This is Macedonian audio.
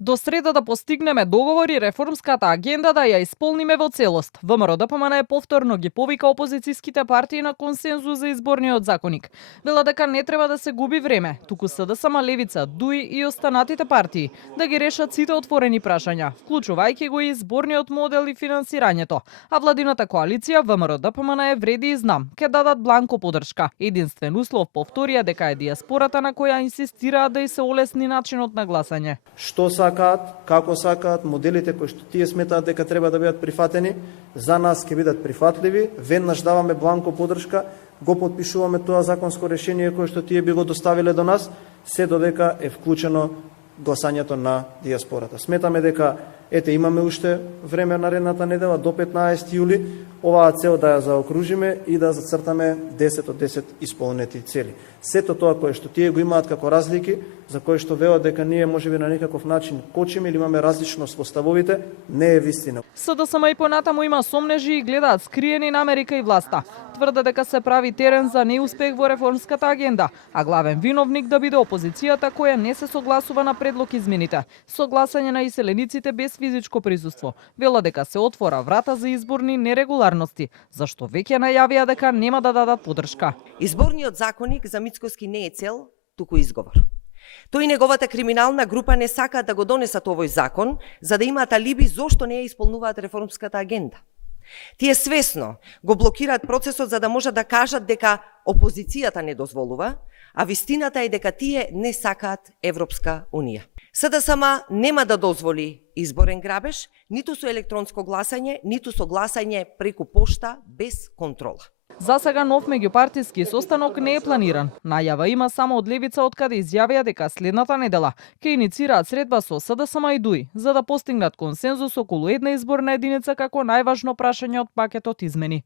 До среда да постигнеме договор и реформската агенда да ја исполниме во целост. ВМРО-ДПМН повторно ги повика опозицијските партии на консензус за изборниот законник. Вела дека не треба да се губи време, туку СДСМ, Левица, ДУИ и останатите партии да ги решат сите отворени прашања, вклучувајќи го и изборниот модел и финансирањето. А владината коалиција ВМРО-ДПМН вреди и знам, ке дадат бланко поддршка. Единствен услов повторија дека е дијаспората на која инсистираат да и се олесни начинот на гласање. Што сакаат, како сакаат, моделите кои што тие сметаат дека треба да бидат прифатени, за нас ќе бидат прифатливи. Веднаш даваме бланко поддршка, го потпишуваме тоа законско решение кое што тие би го доставиле до нас, се додека е вклучено гласањето на дијаспората. Сметаме дека имаме уште време наредната недела до 15 јули оваа цел да ја заокружиме и да зацртаме 10 од 10 исполнети цели. Сето тоа кое што тие го имаат како разлики, за кое што велат дека ние можеби на некаков начин кочиме или имаме различност во ставовите, не е вистина. СДСМ и понатаму има сомнежи и гледаат скриени на Америка и власта. Тврдат дека се прави терен за неуспех во реформската агенда, а главен виновник да биде опозицијата која не се согласува на предлог измените. Согласање на иселениците без физичко присуство. Вела дека се отвора врата за изборни нерегуларности, зашто веќе најавија дека нема да дадат поддршка. Изборниот законник за Мицкоски не е цел, туку изговор. Тој и неговата криминална група не сакаат да го донесат овој закон, за да имаат алиби зошто не ја исполнуваат реформската агенда. Тие свесно го блокираат процесот за да можат да кажат дека опозицијата не дозволува, а вистината е дека тие не сакаат Европска Унија. СДСМ нема да дозволи изборен грабеж, ниту со електронско гласање, ниту со гласање преку пошта без контрола. За сега нов меѓупартиски состанок не е планиран. Најава има само од Левица, откаде изјавија дека следната недела ќе иницираат средба со СДСМ и ДУИ за да постигнат консензус околу една изборна единица како најважно прашање од пакетот измени.